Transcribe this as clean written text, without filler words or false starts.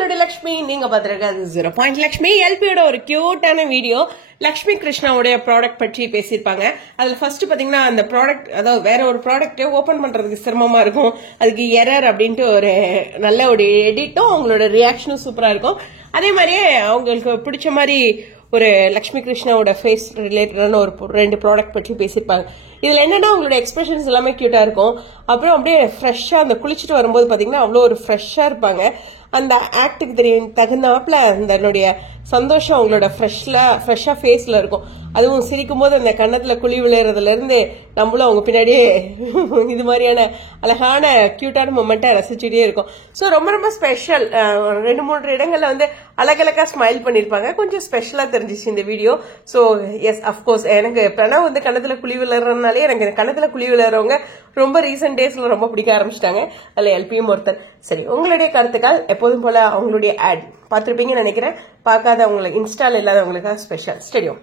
உங்களோட லக்ஷ்மி நீங்க பாத்துருக்காது 0 பாயிண்ட் லக்ஷ்மி எல்பியோட ஒரு கியூட்டான வீடியோ லக்ஷ்மி கிருஷ்ணாவுடைய ப்ராடக்ட் பற்றி பேசியிருப்பாங்க. அதுல ஃபர்ஸ்ட் பாத்தீங்கன்னா அந்த ப்ராடக்ட் அதாவது வேற ஒரு ப்ராடக்ட் ஓபன் பண்றதுக்கு சிரமமா இருக்கும், அதுக்கு எரர் அப்படின்ட்டு ஒரு நல்ல ஒரு எடிட்டும் அவங்களோட ரியாக்ஷனும் சூப்பரா இருக்கும். அதே மாதிரியே அவங்களுக்கு பிடிச்ச மாதிரி ஒரு லக்ஷ்மி கிருஷ்ணாவோட ஃபேஸ் ரிலேட்டடான ஒரு 2 ப்ராடக்ட் பற்றி பேசியிருப்பாங்க. இதுல என்னன்னா அவங்களோட எக்ஸ்பிரஷன்ஸ் எல்லாமே கியூட்டா இருக்கும். அப்புறம் அப்படியே ஃப்ரெஷ்ஷா அந்த குளிச்சுட்டு வரும்போது பாத்தீங்கன்னா அவ்வளோ ஒரு ஃப்ரெஷ்ஷா இருப்பாங்க. அந்த ஆக்டுக்கு தெரியும் தகுந்தாப்புல அதனுடைய சந்தோஷம் அவங்களோட ஃப்ரெஷ்ஷா ஃபேஸ்ல இருக்கும். அதுவும் சிரிக்கும் போது அந்த கன்னத்துல குழி விளையறதுல இருந்து நம்மளும் அவங்க பின்னாடியே இது மாதிரியான அழகான கியூட்டான மொமெண்டா ரசிச்சுட்டே இருக்கும். ஸோ ரொம்ப ரொம்ப ஸ்பெஷல். 2-3 இடங்கள்ல வந்து அழகழகா ஸ்மைல் பண்ணிருப்பாங்க. கொஞ்சம் ஸ்பெஷலா தெரிஞ்சிச்சு இந்த வீடியோ. ஸோ எஸ் அப்கோர்ஸ் எனக்கு பிரணவ் வந்து கன்னத்துல குழி விளையறதுனாலே எனக்கு கன்னத்துல குழி விளையறவங்க ரொம்ப ரீசெண்ட் டேஸ்ல ரொம்ப பிடிக்க ஆரம்பிச்சிட்டாங்க. அதுல எல்பியும் ஒருத்தர். சரி, உங்களுடைய கருத்துக்கள் எப்போதும் போல அவங்களுடைய ஆட் பார்த்திருப்பீங்கன்னு நினைக்கிறேன். பார்க்காதவங்களுக்கு இன்ஸ்டால் இல்லாதவங்களுக்காக ஸ்பெஷல் ஸ்டேடியம்.